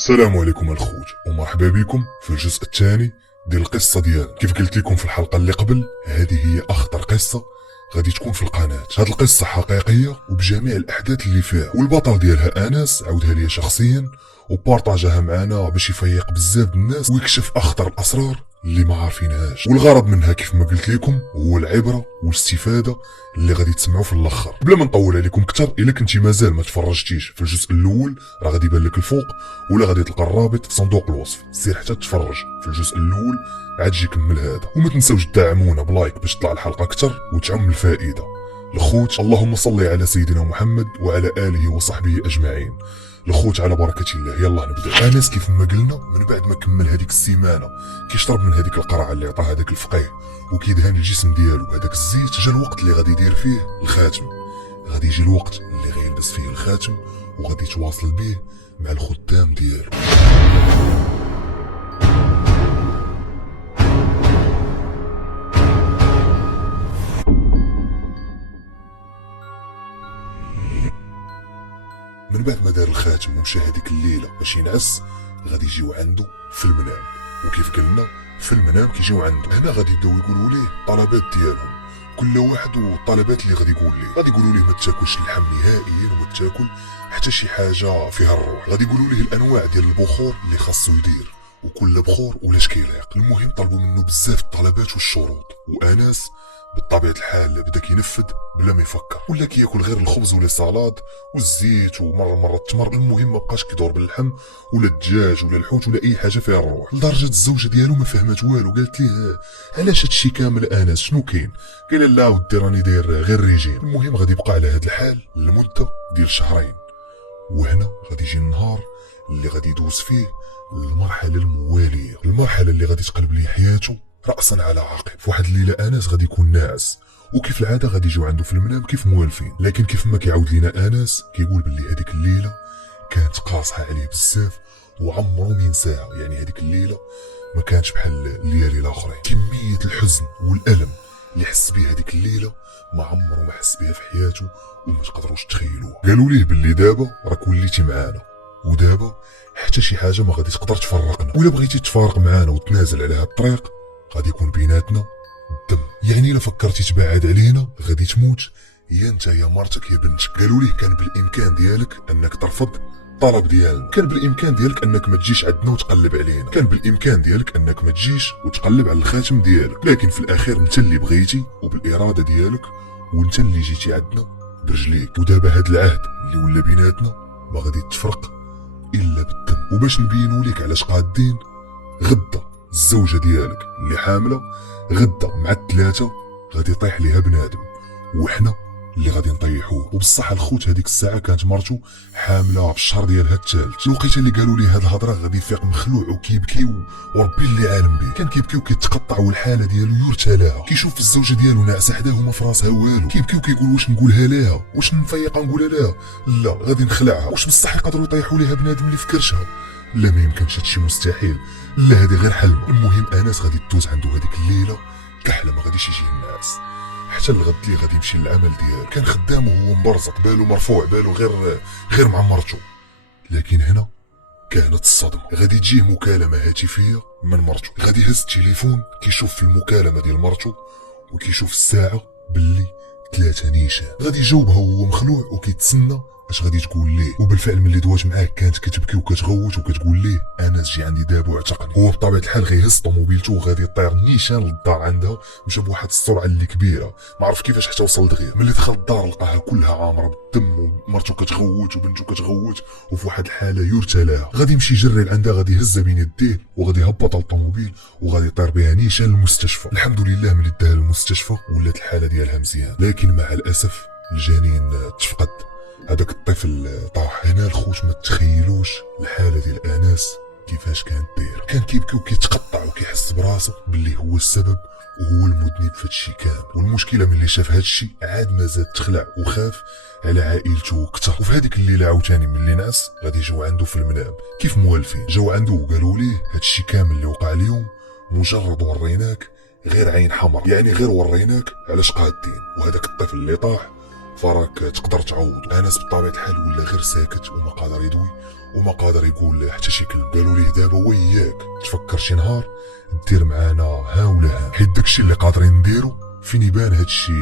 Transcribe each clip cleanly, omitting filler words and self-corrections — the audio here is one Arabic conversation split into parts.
السلام عليكم الخوت ومرحبا بكم في الجزء الثاني ديال القصه ديالنا. كيف قلت لكم في الحلقه اللي قبل، هذه هي اخطر قصه غادي تكون في القناه. هاد القصه حقيقيه وبجميع الاحداث اللي فيها، والبطل ديالها انس عاودها ليا شخصيا وبارطاجاها معنا باش يفيق بزاف بالناس ويكشف اخطر الاسرار اللي ما عارفينهاش. والغرض منها كيف ما قلت لكم هو العبره والاستفاده اللي غادي تسمعوا في الاخر. بلا ما نطول عليكم كثر، الا كنتي مازال ما تفرجتيش في الجزء الاول راه غادي يبان لك الفوق، ولا غادي تلقى الرابط في صندوق الوصف. سير حتى تفرج في الجزء الاول عاد جي كمل هذا. وما تنساوش تدعمونا بلايك باش تطلع الحلقه كثر وتعم الفائده. الخوت، اللهم صل على سيدنا محمد وعلى اله وصحبه اجمعين. الخوت على بركه الله، يلا نبدا. انس كيف ما قلنا من بعد ما كمل هذيك السيمانه كيشرب من هذيك القرعه اللي عطاه هذاك الفقيه وكيدهن الجسم ديالو بهذاك الزيت، جا الوقت اللي غادي يدير فيه الخاتم. غادي يجي الوقت اللي غيلبس فيه الخاتم وغادي يتواصل به مع الخدام ديالو. من بعد ما دار الخاتم ومشى هذيك الليله باش ينعس، غادي يجيو عنده في المنام. وكيف قلنا في المنام كيجيو عنده، هنا غادي يبداو يقولوا ليه الطلبات ديالهم، كل واحد والطلبات اللي غادي يقول ليه. غادي يقولوا ليه ما تاكلش اللحم نهائيا وما تاكل حتى شي حاجه فيها الروح. غادي يقولوا ليه الانواع ديال البخور اللي خاصو يدير، وكل بخور ولاش كيليق. المهم طلبوا منه بزاف الطلبات والشروط، وانس بطبيعة الحال بدا كينفذ بلا ما يفكر، ولا كياكل غير الخبز ولا سالاد والزيت ومره التمر. المهم ما بقاش كيدور باللحم ولا الدجاج ولا الحوت ولا اي حاجه فيها الروح. لدرجه الزوجه ديالو ما فهمت والو، قالت ليه علاش هادشي كامل انس، شنو كاين؟ قال لا ودي راني داير غير ريجيم. المهم غادي يبقى على هذا الحال لمده ديال شهرين، وهنا غادي يجي النهار اللي غادي يدوز فيه المرحله المواليه، المرحله اللي غادي تقلب ليه حياته رأسا على عقب. في واحد الليله انس غادي يكون ناعس، وكيف العاده غادي يجيو عنده في المنام كيف موالفين. لكن كيف ما كيعاود لينا انس كيقول باللي هذيك الليله كانت قاصحه عليه بزاف وعمره ما ينساها. يعني هذيك الليله ما كانتش بحال الليالي الاخرين. كميه الحزن والالم اللي حس بيه هذيك الليله ما عمره ما حس بها في حياته وما تقدروش تخيلوها. قالوا ليه باللي دابا راك وليتي معانا، ودابا حتى شي حاجه ما غادي تقدر تفرقنا، ولا بغيتي تفارق معانا وتنازل على هاد الطريق غادي يكون بيناتنا الدم. يعني الا فكرتي تبعد علينا غادي تموت يا انت يا مرتك يا بنتك. قالوا ليه كان بالامكان ديالك انك ترفض الطلب ديالنا، كان بالامكان ديالك انك ما تجيش عندنا وتقلب علينا، كان بالامكان ديالك انك ما تجيش وتقلب على الخاتم ديالك. لكن في الاخير انت اللي بغيتي وبالاراده ديالك، وانت اللي جيتي عندنا برجليك. ودابا هاد العهد اللي ولا بيناتنا ما غادي تفرق الا بالدم. وباش نبينوا لك علاش قادين، غدا الزوجه ديالك اللي حامله غدا مع الثلاثه غادي يطيح ليها بنادم، وحنا اللي غادي نطيحوه. وبصح الخوت هذيك الساعه كانت مرته حامله في الشهر ديالها الثالث. الوقيته اللي قالوا لي هاد الهضره غادي يفيق مخلوع وكيبكي وربي اللي عالم به. كان كيبكي وكيتقطع والحاله ديالو يرتلاها. كيشوف الزوجه ديالو ناعسه حداه وما في راسها والو، كيبكي وكيقول واش نقولها ليها، واش نفيقها نقولها ليها، لا غادي نخلعها، واش بصح يقدروا يطيحوا ليها بنادم اللي في كرشها، لا ما يمكنش، هادشي مستحيل، لا هذه غير حلمه. المهم انس غادي تدوز عنده هذيك الليله كحله ما غاديش يجيه الناس حتى الغد اللي غادي يمشي للعمل ديالو. كان خدام وهو مبرزق، بالو مرفوع، بالو غير مع مرته. لكن هنا كانت الصدمه. غادي تجيه مكالمه هاتفيه من مرته، غادي يهز التليفون كيشوف في المكالمه ديال مرته وكيشوف الساعه باللي 3 نيشان. غادي يجاوبها وهو مخلوع وكيتسنى اش غادي تقول ليه. وبالفعل ملي دوات معاه كانت كتبكي وكتغوت وكتقول ليه انس جي عندي دابا واعتقني. هو بطبيعه الحال غيهز طوموبيلته وغادي يطير نيشان للدار عندها. مشى بواحد السرعه اللي كبيره، ما عرف كيفاش حتى وصل دغيا. ملي دخل الدار لقاها كلها عامره بالدم ومرته كتغوت وبنته كتغوت وفي واحد الحاله يرتلاها. غادي يمشي يجري لعندها، غادي يهزها بين يديه وغادي يهبط للطوموبيل وغادي يطير بها نيشان للمستشفى. الحمد لله ملي داها للمستشفى ولات الحاله ديالها مزيان، لكن مع الاسف الجنين تفقد. هذاك الطفل طاح. هنا الخوت ما تخيلوش الحاله ديال انس كيفاش كانت دايره. كان كيبكي وكيتقطع وكيحس براسه باللي هو السبب وهو المذنب في هادشي كامل. والمشكله ملي شاف هادشي عاد ما زاد تخلع وخاف على عائلته اكثر. وفي هذيك الليله عاوتاني ملي نعس غادي يجيو عنده في المنام كيف موالفين. جاو عنده وقالوا ليه هادشي كامل اللي وقع اليوم مجرد وريناك غير عين حمر، يعني غير وريناك علاش قادين. وهذاك الطفل اللي طاح فراك تقدر تعوض. انس بطبيعه الحال ولا غير ساكت وما قادر يدوي وما قادر يقول حتى شي كلمه. قالوا ليه دابا وياك تفكر شي نهار دير معانا ها ولا ها، حيت داكشي اللي قادرين نديرو فين يبان هادشي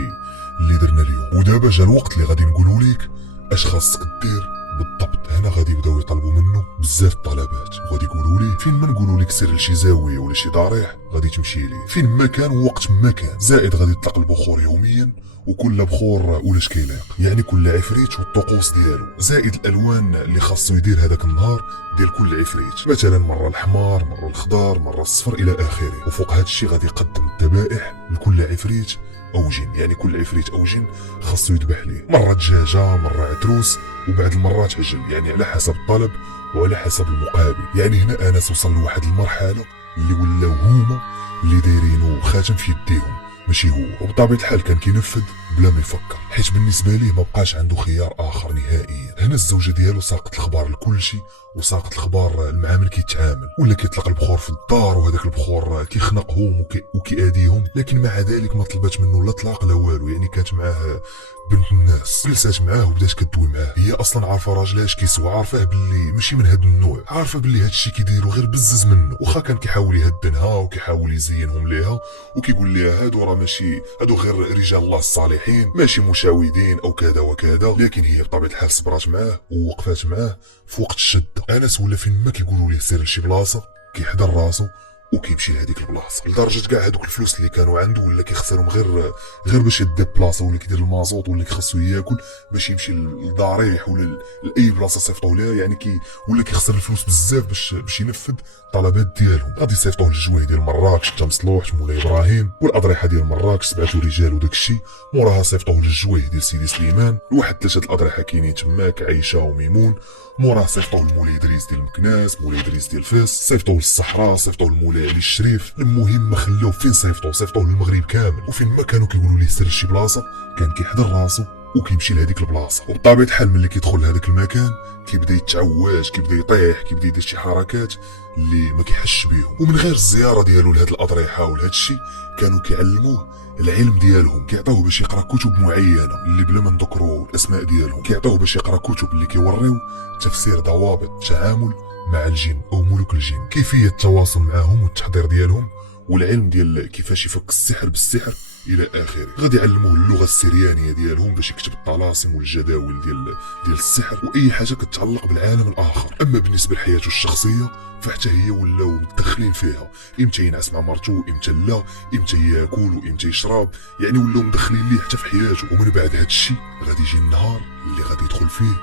اللي درنا اليوم. ودابا جا الوقت اللي غادي نقولوا ليك اش خاصك دير بالضبط. هنا غادي يبداو يطلبوا منه بزاف الطلبات وغادي يقولوا ليه فين ما نقولوا لك سير لشي زاويه ولا شي ضريح غادي تمشي ليه، فين ما كان ووقت ما كان. زائد غادي تطلق البخور يوميا وكل بخور ولاش كيلاق، يعني كل عفريت والطقوس ديالو. زائد الالوان اللي خاصو يدير هذاك النهار ديال كل عفريت، مثلا مره الحمار مره الخضار مره الصفر الى اخره. وفوق هذا الشيء غادي يقدم الذبائح لكل عفريت او جن، يعني كل عفريت او جن خاصو يذبح ليه مره دجاجه مره عتروس وبعد المرات عجل، يعني على حسب الطلب وعلى حسب المقابل. يعني هنا انس وصل لواحد المرحله اللي ولاو هما اللي دايرينو خاتم في يديهم ماشي هو. وبطبيعه الحال كان كينفذ بلا ما يفكر، حيت بالنسبه ليه ما بقاش عنده خيار اخر نهائيا. هنا الزوجه ديالو ساقت الخبار لكل شيء، وساقت الخبار المعامل كيتعامل ولا كيطلق البخور في الدار، وهذاك البخور كيخنقهم وكيأذيهم. لكن مع ذلك ما طلبات منه لا طلاق لا والو، يعني كانت معاه بنت الناس، جلسات معاه وبدات كدوي معاه. هي اصلا عارفه راجلها اش كيسوى، عارفاه باللي ماشي من هاد النوع، عارفه باللي هادشي كيديرو غير بزز منه. واخا كان كيحاول يهدنها وكيحاول يزينهم ليها وكيقول لها هادو راه ماشي، هادو غير رجال الله الصالحين ماشي مشاودين او كذا وكذا. لكن هي بطبيعه الحال صبرات معاه ووقفات معاه في وقت الشده. انس ولا فين ما كيقولوا ليه سير لشي بلاصه كيحضر راسو وكيمشي لهذيك البلاصه، لدرجه كاع هذوك الفلوس اللي كانوا عنده ولا كيخسرهم غير باش يدي بلاصه ولا كيدير المازوط ولا كيخصو ياكل باش يمشي للضريح ولا لاي بلاصه صيفطوا لها، يعني ولا كيخسر الفلوس بزاف باش ينفذ الطلبات ديالهم. غادي يصيفطوه للجويه ديال مراكش حتى مصلوح مولاي ابراهيم، والاضرحه ديال مراكش سبعته رجال وداك الشيء. موراها صيفطوه للجويه ديال سيدي سليمان، واحد 3 الاضرحه كاينين تماك عايشه وميمون. موراه صيفطوه لمولاي ادريس ديال مكناس، مولاي ادريس ديال فاس، صيفطوه للصحراء، صيفطوه لمولاي علي الشريف. المهم ما خلوه فين صيفطوه للمغرب كامل. وفين ما كانوا كيقولوا ليه سير لشي بلاصه كان كيحضر راسو وكيمشي لهذيك البلاصه. وبطبيعه الحال ملي كيدخل لهذاك المكان كيبدا يتعواج، كيبدا يطيح، كيبدا يدير شي حركات اللي ما كيحش بهم. ومن غير الزياره ديالو لهاد الاضرحه ولهاد الشيء كانوا كيعلموه العلم ديالهم، كيعطيوه باش يقرا كتب معينه اللي بلا ما نذكروا الاسماء ديالهم، كيعطيوه باش يقرا كتب اللي كيوريو تفسير ضوابط التعامل مع الجن او ملوك الجن، كيفيه التواصل معهم والتحضير ديالهم، والعلم ديال كيفاش يفك السحر بالسحر الى اخره. غادي يعلموه اللغه السريانيه ديالهم باش يكتب الطلاسم والجداول ديال السحر واي حاجه كتتعلق بالعالم الاخر. اما بالنسبه لحياته الشخصيه فحتى هي ولاو متدخلين فيها، امتى ينعس مع مرتو امتى لا، امتى ياكل وامتى يشرب، يعني ولاو مدخلين ليه حتى في حياته. ومن بعد هذا الشيء غادي يجي النهار اللي غادي يدخل فيه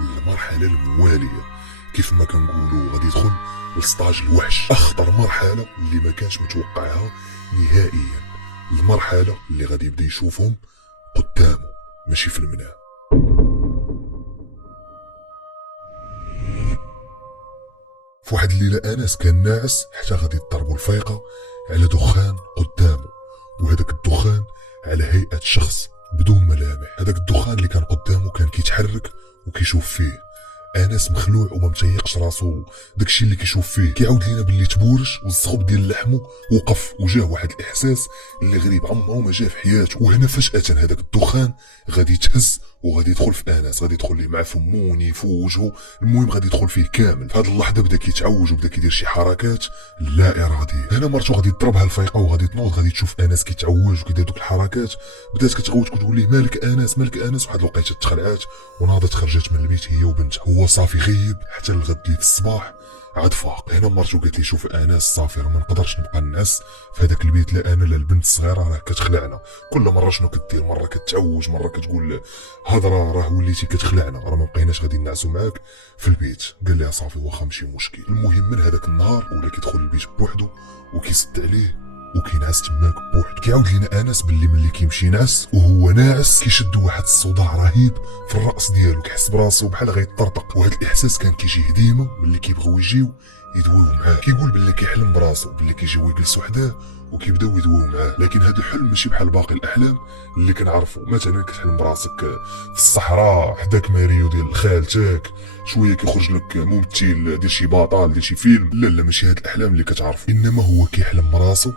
المرحله المواليه، كيف ما كنقولوا غادي يدخل لسطاج الوحش، اخطر مرحله اللي ما كانش متوقعها نهائيا. المرحله اللي غادي يبدا يشوفهم قدامه ماشي في المنام. في واحد الليله انس كان ناعس حتى غادي يضربوا الفيقه على دخان قدامه، وهذاك الدخان على هيئه شخص بدون ملامح. هذاك الدخان اللي كان قدامه كان كيتحرك وكيشوف فيه. انس مخلوع وما متيقش راسو داكشي اللي كيشوف فيه. كيعاود لينا باللي تبورش والصخب ديال لحمه وقف، وجاه واحد الاحساس اللي غريب عمره ما جا في حياته. وهنا فجاه هذاك الدخان غادي يتهز وغادي يدخل في انس، غادي يدخل ليه مع فموني في وجهه، المهم غادي يدخل فيه كامل. في هذه اللحظه بدا كيتعوج وبدا كيدير شي حركات لا اراديه. هنا مرتو غادي تضربها الفيقه وغادي تنوض، غادي تشوف انس كيتعوج وكيدير دوك الحركات، بدات كتغوت كتقول ليه مالك انس مالك انس. وواحد الوقيته تخلعات وناضت خرجت من البيت هي وبنتها. هو صافي غيب حتى الغد اللي في الصباح عاد فاق. هنا مرتو قالت لي شوف انس صافي راه ما نقدرش نبقى نعس في هذاك البيت، لا انا لا البنت الصغيره راه كتخلعنا. كل مره شنو كدير، مره كتعوج مره كتقول هضره راه وليتي كتخلعنا، راه ما بقيناش غادي نعسوا معاك في البيت. قال لها صافي واخا ماشي مشكل. المهم من هذاك النهار ولا كيدخل البيت بوحدو وكيسد عليه وكينعس تماك بوحدو. كيعاود لينا انس باللي ملي كيمشي ينعس وهو ناعس كيشد واحد الصداع رهيب في الراس ديالو، كيحس براسو بحال غيطرطق. وهذا الاحساس كان كيجيه ديما ملي كيبغيو يجيو يدويو معاه. كيقول باللي كيحلم براسو باللي كيجيو يجلسوا حداه وكيبداو يدويو معاه. لكن هذا حلم ماشي بحال باقي الاحلام اللي كنعرفوا. مثلا كتحلم براسك في الصحراء حداك ماريو ديال خالتك، شويه كيخرج لك ممثل ديال شي بطل ديال شي فيلم. لا ماشي هاد الاحلام اللي كتعرف، انما هو كيحلم براسو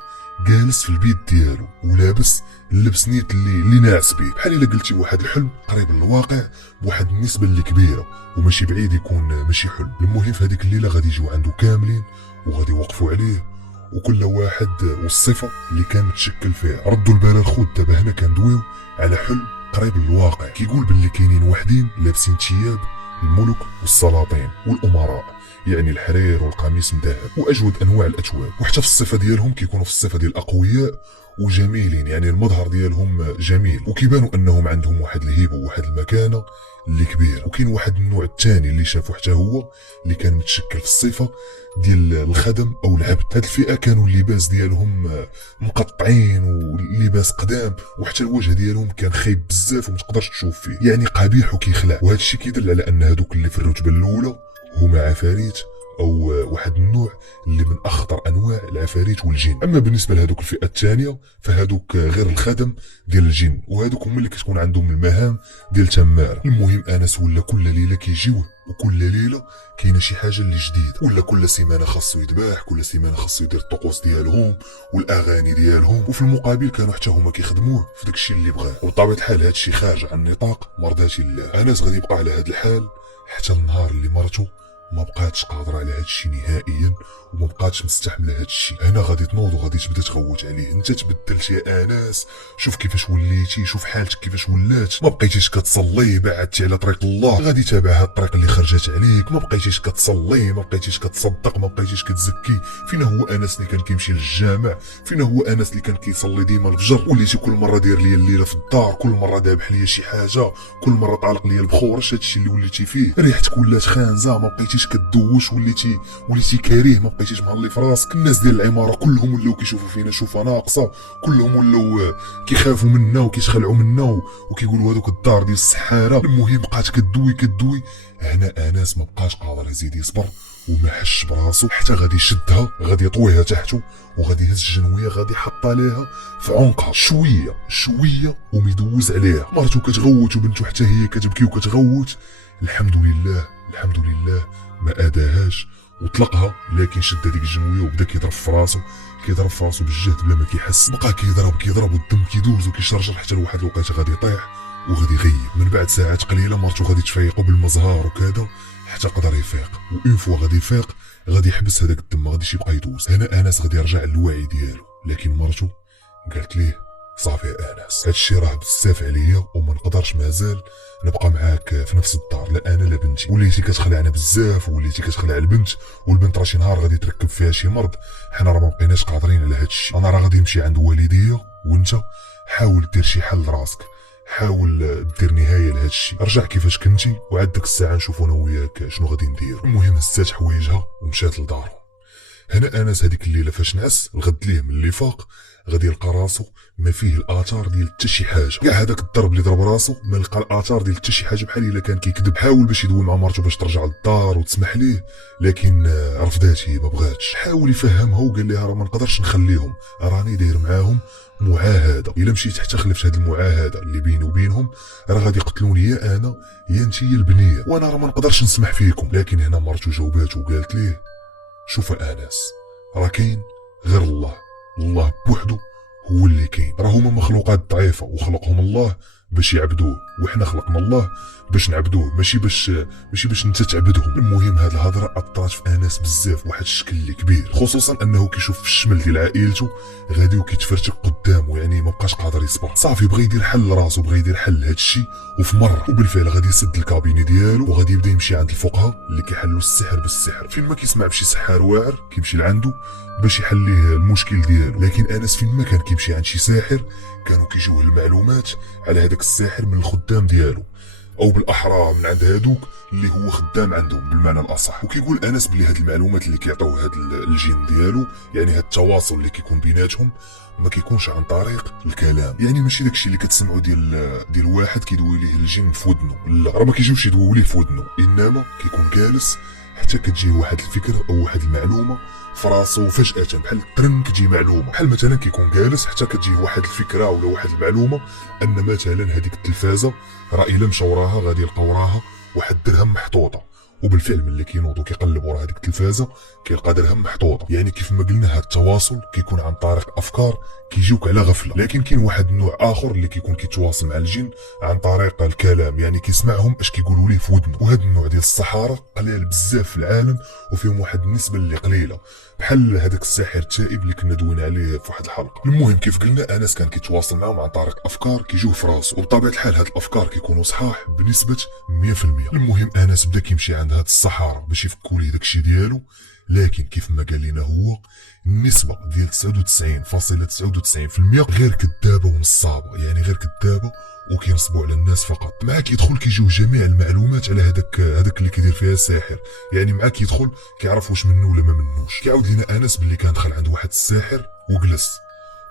جالس في البيت ديالو ولابس اللبس نيت اللي ناعس بيه، بحال الا قلتي واحد الحلم قريب للواقع بواحد النسبه اللي كبيره وماشي بعيد يكون ماشي حلم. المهم في هذيك الليله غادي يجيو عنده كاملين وغادي يوقفوا عليه، وكل واحد والصفه اللي كان متشكل فيها. ردوا البال الخوت دابا هنا كندويو على حلم قريب للواقع. كيقول باللي كاينين وحدين لابسين ثياب الملوك والسلاطين والامراء، يعني الحرير والقميص مذهب واجود انواع الاثواب، وحتى في الصفه ديالهم كيكونوا في الصفه ديال الاقوياء وجميلين، يعني المظهر ديالهم جميل وكيبانوا انهم عندهم واحد الهيبه وواحد المكانه اللي كبيره. وكاين واحد النوع الثاني اللي شافه حتى هو اللي كان متشكل في الصفه ديال الخدم او العبد. هاد الفئه كانوا اللباس ديالهم مقطعين واللباس قدام، وحتى الوجه ديالهم كان خايب بزاف ومتقدرش تشوف فيه، يعني قبيح وكيخلع. وهذا الشيء كيدل على ان هادوك اللي في الرتبه الاولى هما عفاريت او واحد النوع اللي من اخطر انواع العفاريت والجن. اما بالنسبه لهذوك الفئه الثانيه فهذوك غير الخدم ديال الجن، وهذوك هما اللي كتكون عندهم المهام ديال تماره. المهم انس ولا كل ليله كيجيوه، وكل ليله كاينه شي حاجه اللي جديده، ولا كل سيمانه خاصو يذبح، كل سيمانه خاصو يدير الطقوس ديالهم والاغاني ديالهم. وفي المقابل كانوا حتى هما كيخدموه في داكشي اللي بغاه. وبطبيعه الحال هادشي خارج عن نطاق مرضات الله. انس غادي يبقى على هاد الحال حتى النهار اللي مرته ما بقاتش قادره على هادشي نهائيا وما بقاتش مستحمله هادشي. هنا غادي تنوض وغادي تبدا تغوت عليه. انت تبدلت يا انس، شوف كيفاش وليتي، شوف حالتك كيفاش ولات، ما بقيتيش كتصلي، بعدتي على طريق الله، غادي تابع هاد الطريق اللي خرجت عليك، ما بقيتيش كتصلي، ما بقيتيش كتصدق، ما بقيتيش كتزكي. فين هو انس اللي كان كيمشي للجامع؟ فين هو انس اللي كان كيصلي ديما الفجر؟ وليتي كل مره داير ليا الليله في الدار، كل مره ذابح ليا شي حاجه، كل مره طالق ليا البخور. اش هادشي اللي وليتي فيه؟ ريحتك ولات خانزه، ما بقيتيش كدوش، وليتي كريه، ما بقيتيش مهلي في راسك. الناس ديال العماره كلهم ولاو كيشوفوا فينا شوفه ناقصه، كلهم ولاو كيخافوا منا وكيتخلعوا منا وكيقولوا هذوك الدار ديال السحاره. المهم بقات كدوي. هنا انس ما بقاش قادر يزيد يصبر وما حش براسو، حتى غادي يشدها، غادي يطويها تحته وغادي يهز الجنويه، غادي يحطها ليها في عنقها شويه وميدوز عليها. مرته كتغوت وبنته حتى هي كتبكي وكتغوت. الحمد لله ما اداهاش وطلقها، لكن شد هذيك الجنويه وبدا كيضرب في راسو بالجهد بلا ما كيحس. بقى كيضرب والدم كيدوز وكيشرجر حتى لواحد الوقيته غادي يطيح وغادي يغيب. من بعد ساعات قليله مرته غادي تفيقو بالمزهار وكذا حتى قدر يفيق. وإن فوا غادي يفيق غادي يحبس هذاك الدم، ما غاديش يبقى يدوز. هنا انس غادي يرجع للوعي ديالو، لكن مرته قالت ليه صافي يا انس، هادشي راه بزاف عليا وما نقدرش مازال نبقى معاك في نفس الدار، لا انا لا بنتي. وليتي كتخلعنا بزاف وليتي كتخلع البنت، والبنت راه شي نهار غادي تركب فيها شي مرض، حنا راه ما بقيناش قادرين على هادشي. انا راه غادي نمشي عند والديا، وانت حاول دير شي حل لراسك، حاول دير نهايه لهادشي. رجع كيفاش كنتي وعاد ديك الساعه نشوفوا انا وياك شنو غادي نديرو. المهم هزات حوايجها ومشات لدارهم. هنا انس هذيك الليله فاش نعس الغد ليه من اللي فاق غادي يلقى راسو ما فيه الاثار ديال حتى شي حاجه. كاع هذاك الضرب اللي ضرب راسو ما لقى الاثار ديال حتى شي حاجه، بحال الا كان كيكذب. حاول باش يدوي مع مرته باش ترجع للدار وتسمح ليه، لكن رفضات، هي ما بغاتش. حاول يفهمها وقال لها راه ما نقدرش نخليهم، راني داير معاهم معاهده، الا مشيت حتى خلفت هذه المعاهده اللي بيني وبينهم راه غادي يقتلوني يا انا يا انت يا البنيه، وانا راه ما نقدرش نسمح فيكم. لكن هنا مرته جاوبات وقالت ليه شوف انس، راه كاين غير الله بوحدو هو اللي كاين، راه هما مخلوقات ضعيفه وخلقهم الله باش يعبدوه، وحنا خلقنا الله باش نعبدوه، ماشي باش انت تعبدهم. المهم هاد الهضره اثرت في انس بزاف واحد الشكل اللي كبير، خصوصا انه كيشوف في الشمل ديال عائلته غادي وكيتفرتك قدامه، يعني ما بقاش قادر يصبر. صافي بغى يدير حل لراسو، بغى يدير حل لهاد الشيء، وفي مره وبالفعل غادي يسد الكابيني ديالو وغادي يبدا يمشي عند الفقهاء اللي كيحلوا السحر بالسحر. فين ما كيسمع بشي سحار واعر كيمشي لعنده باش يحل ليه المشكل ديالو. لكن انس فين ما كان كيمشي عند شي ساحر كانوا كيجيوه المعلومات على هذاك الساحر من الخدام ديالو، او بالاحرى من عند هادوك اللي هو خدام عندهم بالمعنى الاصح. وكيقول انس بلي هاد المعلومات اللي كيعطيوه هاد الجن ديالو، يعني هاد التواصل اللي كيكون بيناتهم ما كيكونش عن طريق الكلام، يعني ماشي داكشي اللي كتسمعوا ديال واحد كيدوي ليه الجن في ودنه، لا راه ما كيجيوش يدويو ليه في ودنه، انما كيكون جالس حتى كتجيه واحد الفكره او واحد المعلومه في راسو فجأة، بحال ترن كتجي معلومه، بحال مثلا كيكون جالس حتى كتجيه واحد الفكره ولا واحد المعلومه ان مثلا هذيك التلفازه راه الا مشى وراها غادي يلقى وراها واحد الدرهم محطوطه، وبالفعل ملي كينوض وكيقلب ورا هذيك التلفازه كيلقى درهم محطوطه. يعني كيف ما قلنا هذا التواصل كيكون عن طريق افكار كيجيوك على غفله. لكن كاين واحد النوع اخر اللي كيكون كيتواصل مع الجن عن طريق الكلام، يعني كيسمعهم اش كيقولوا ليه في ودنه. وهذا النوع ديال السحاره قليل بزاف في العالم وفيهم واحد النسبه اللي قليله، بحال هذاك الساحر التائب اللي كنا دوينا عليه في واحد الحلقه. المهم كيف قلنا انس كان كيتواصل معهم عن طريق افكار كيجيوه في راسه، وبطبيعه الحال هاد الافكار كيكونوا صحاح بنسبه 100%. المهم انس بدا كيمشي عند هاد السحاره باش يفكوا ليه داكشي ديالو، لكن كيف ما قال لنا هو النسبه ديال 99.99% غير كذابه ونصابه، يعني غير كذابه وكينصبوا على الناس فقط. معاك يدخل كيجيو جميع المعلومات على هذاك اللي كيدير فيها الساحر، يعني معاك يدخل كيعرف واش منه ولا ما منوش. كيعاود لنا انس باللي كان دخل عند واحد الساحر وجلس،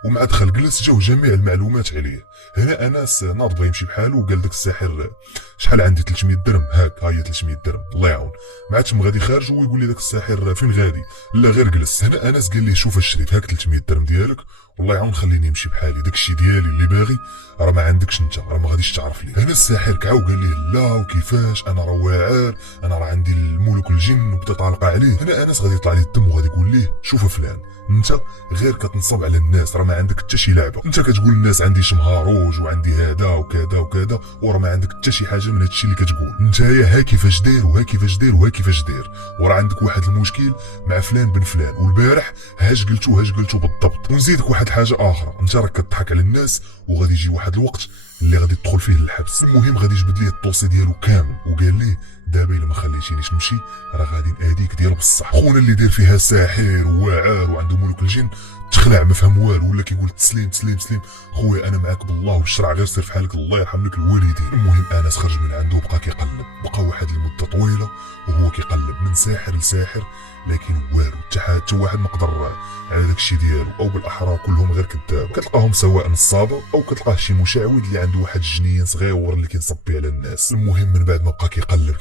ومع دخل جلس جاو جميع المعلومات عليه. هنا انس ناض بغا يمشي بحاله وقال داك الساحر شحال عندي 300 درهم، هاك ها هي 300 درهم الله يعاون. ما عادش غادي خارج ويقول لي داك الساحر فين غادي، لا غير جلس. هنا انس قال ليه شوف شريت هاك 300 درهم ديالك والله يعاون خليني نمشي بحالي، داكشي ديالي اللي باغي راه ما عندكش انت، راه ما غاديش تعرف ليه. هنا الساحر كعاو قال ليه لا وكيفاش انا راه واعر، انا راه عندي الملوك الجن، وبدا طالقه عليه. هنا انس غادي يطلع ليه الدم وغادي يقول ليه شوف فلان انت غير كتنصب على الناس، راه ما عندك حتى شي لعبه، انت كتقول للناس عندي شمهاروج وعندي هذا وكذا وكذا، وراه ما عندك حتى شي حاجه من هادشي اللي كتقول. نتايا ها كيفاش داير وها كيفاش داير وها كيفاش داير، وراه عندك واحد المشكل مع فلان بن فلان، والبارح هاش قلتو بالضبط. ونزيدك واحد حاجه اخرى، انت راك كتضحك على الناس وغادي يجي واحد الوقت اللي غادي تدخل فيه للحبس. المهم غادي يجبد ليه الطوسي ديالو كامل وقال ليه دابا الا ما خليتينيش نمشي راه غادي ناديك ديال بصح. خونا اللي داير فيها ساحر وواعر وعنده ملوك الجن تخلع ما فهم والو، ولا كيقول تسليم تسليم تسليم خويا انا معاك بالله والشرع غير سير في حالك الله يرحم لك الوالدين. المهم انس خرج من عنده وبقى كيقلب، بقى واحد المده طويله وهو كيقلب من ساحر لساحر، لكن والو حتى واحد ما قدر على داكشي ديالو، او بالاحرى كلهم غير كذاب. كتلقاهم سواء نصابه او كتلقاه شي مشعوذ اللي عنده واحد الجنين صغير اللي كينصب بيه على الناس. المهم من بعد ما بقى كيقلب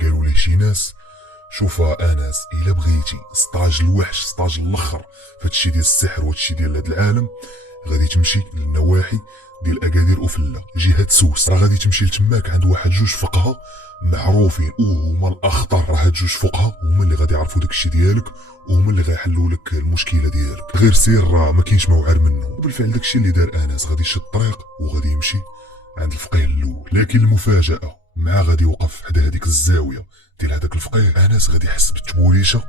قالوا ليه شي ناس شوف انس الا بغيتي ستاج الوحش ستاج الاخر فهادشي ديال السحر وهادشي ديال هاد العالم، غادي تمشي للنواحي ديال اكادير وفله جهه سوس، راه غادي تمشي لتماك عند واحد جوج فقهاء معروفين وهما الاخطر، راه هاد جوج فقهاء هما اللي غادي يعرفوا داكشي ديالك وهما اللي غيحلوا لك المشكله ديالك، غير سير راه ما كاينش موعر منه. وبالفعل داكشي اللي دار انس، غادي يشد الطريق وغادي يمشي عند الفقيه الاول. لكن المفاجاه مع غادي يوقف حدا هذيك الزاويه ديال هذاك الفقيه، انس غادي يحس بالتبوليشه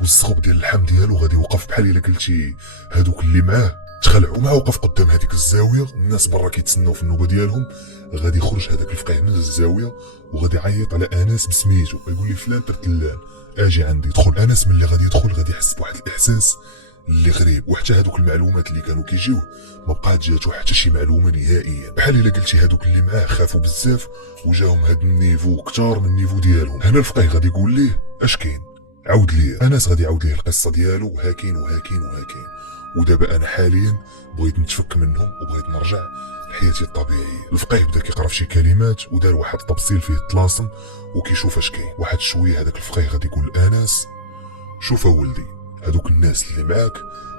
والصخب ديال اللحم ديالو، غادي يوقف بحال الا قلتي هادوك اللي معاه تخلعوا. ومع وقف قدام هذيك الزاويه الناس برا كيتسناو في النوبه ديالهم، غادي يخرج هذاك الفقيه من الزاويه وغادي يعيط على انس بسميتو، يقول لي فلان ترتلان اجي عندي. دخل انس ملي غادي يدخل غادي يحس بواحد الاحساس اللي غريب، وحتى هذوك المعلومات اللي كانوا كيجيوه ما بقات جاتو حتى شي معلومه نهائيا، بحال الا قلتي هذوك اللي معاه خافوا بزاف وجاهم هاد النيفو كثار من النيفو ديالهم. هنا الفقيه غادي يقول ليه اش كاين عاود ليه. انس غادي يعاود ليه القصه ديالو هاكين وهاكين وهاكين، ودابا انا حاليا بغيت نتفك منهم وبغيت نرجع لحياتي الطبيعيه. الفقيه بدا كيقرا في شي كلمات ودار واحد التبصيل فيه الطلاسم وكيشوف اش كاين. واحد شويه هذاك الفقيه غادي يقول لانس شوف ولدي هذوك الناس اللي معاك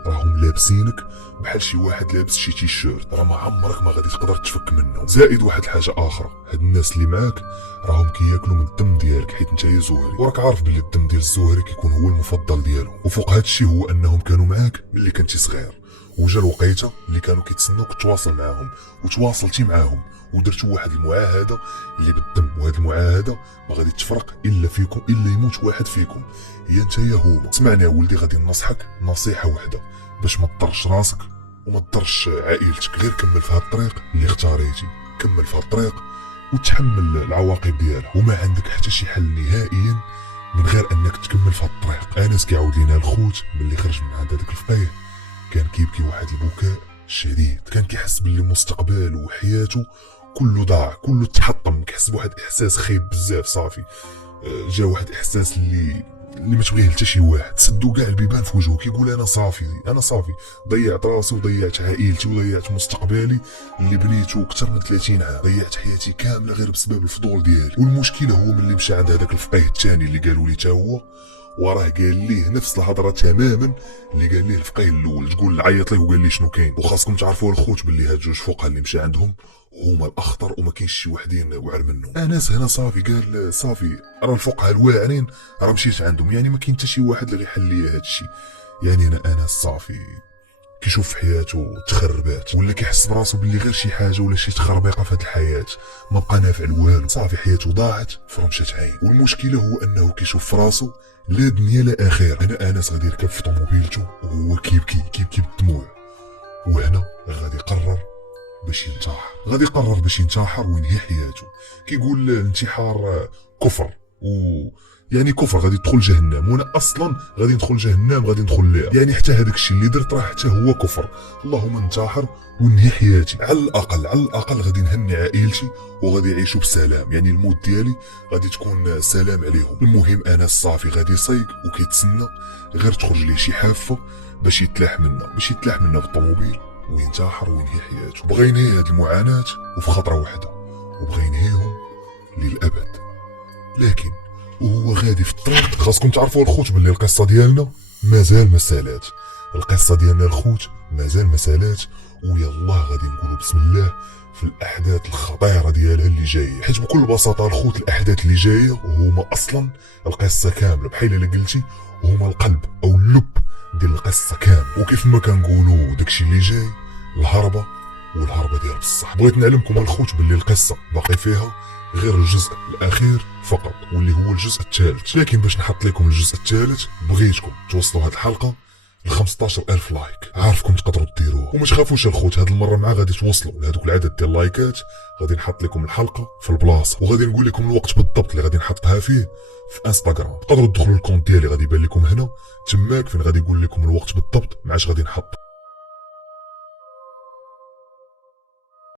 راهم لابسينك بحال شي واحد لابس شي تيشيرت، راه ما عمرك ما غادي تقدر تفك منهم. زائد واحد الحاجه اخرى، هاد الناس اللي معاك راهم كياكلوا من الدم ديالك حيت نتايا زهري، وراك عارف بلي الدم ديال الزهري كيكون هو المفضل ديالهم. وفوق هادشي هو انهم كانوا معاك ملي كنتي صغير، وجا الوقيته اللي كانوا كيتسناوك تواصل معاهم وتواصلتي معاهم ودرتوا واحد المعاهده اللي بالدم، وهاد المعاهده ما غادي تفرق الا فيكم الا يموت واحد فيكم، هي نتايا هما. اسمعني يا ولدي غادي ننصحك نصيحه واحده باش ما تضرش راسك وما تضرش عائلتك، غير كمل في هاد الطريق اللي اختاريتي، كمل في هاد الطريق وتحمل العواقب ديالها، وما عندك حتى شي حل نهائيا من غير انك تكمل في هاد الطريق. انس كيعاود لينا الخوت ملي خرج من عند هذاك الفقيه كان كيبكي واحد البكاء شديد، كان كيحس باللي مستقبله وحياته كله ضاع كله تحطم، كيحس بواحد احساس خايب بزاف. صافي جا واحد احساس اللي ما تبغيه حتى شي واحد، سدو كاع البيبان في وجهه، كيقول انا صافي ضيعت راسي وضيعت عائلتي وضيعت مستقبلي اللي بنيته اكثر من 30 عام، ضيعت حياتي كامله غير بسبب الفضول ديالي. والمشكله هو ملي مشى عند هذاك الفقيه الثاني اللي قالوا لي تا هو وراه قال ليه نفس الهضره تماما اللي قال ليه الفقيه الاول. تقول عيط ليه وقال ليه شنو كاين. وخاصكم تعرفوا الخوت باللي هاد جوج فوقها اللي مشى عندهم هما الاخطر وما كاينش شي وحدين واعر منهم. انس هنا صافي قال صافي راه الفقهاء الواعرين راه مشيت عندهم، يعني ما كاين حتى شي واحد اللي يحل لي هادشي. يعني انا انس صافي كيشوف حياته تخربات ولا كيحس براسو باللي غير شي حاجه ولا شي تخربيقه في هاد الحياه ما بقى نافع والو. صافي حياته ضاعت في رمشه عين. والمشكله هو انه كيشوف في راسو لا دنيا لا اخره. انا انس غادي يركب في طوموبيلته وهو كيبكي بالدموع. وهنا غادي يقرر باش ينتحر. غادي يقرر باش ينتحر وينهي حياته. كيقول الانتحار كفر، و يعني كفر غادي يدخل جهنم، وانا اصلا غادي ندخل جهنم غادي ندخل ليها. يعني حتى هذاك الشيء اللي درت راه حتى هو كفر. اللهم انتحر ونهي حياتي. على الاقل غادي نهني عائلتي وغادي يعيشوا بسلام. يعني الموت ديالي غادي تكون سلام عليهم. المهم انا الصافي غادي يصيق وكيتسنى غير تخرج ليه شي حافه باش يتلاح منها بالطوموبيل وينتحر وينهي حياته. بغى ينهي هاد المعاناه وفي خطره واحده، وبغى ينهيهم للابد. لكن وهو غادي في الطريق خاصكم تعرفوا الخوت باللي القصه ديالنا مازال مسالات. القصه ديالنا الخوت مازال مسالات، ويلا غادي نقولوا بسم الله في الاحداث الخطيره ديالها اللي جايه. حيت بكل بساطه الخوت الاحداث اللي جايه هما اصلا القصه كامله، بحال الا قلتي هما القلب او اللب ديال القصه كامل. وكيف ما كنقولوا داكشي اللي جاي الهربه والهربه ديال بصح. بغيت نعلمكم الخوت باللي القصه باقي فيها غير الجزء الاخير فقط واللي هو الجزء الثالث. لكن باش نحط لكم الجزء الثالث بغيتكم توصلوا هاد الحلقه ل 15000 لايك. عارفكم تقدروا ديروه. وما تخافوش الخوت هاد المره مع غادي توصلوا لهذوك العدد ديال اللايكات. غادي نحط لكم الحلقه في البلاصه وغادي نقول لكم الوقت بالضبط اللي غادي نحطها فيه في انستغرام. تقدروا تدخلوا الكونت ديالي غادي يبان لكم هنا تماك فين غادي يقول لكم الوقت بالضبط مع اش غادي نحط.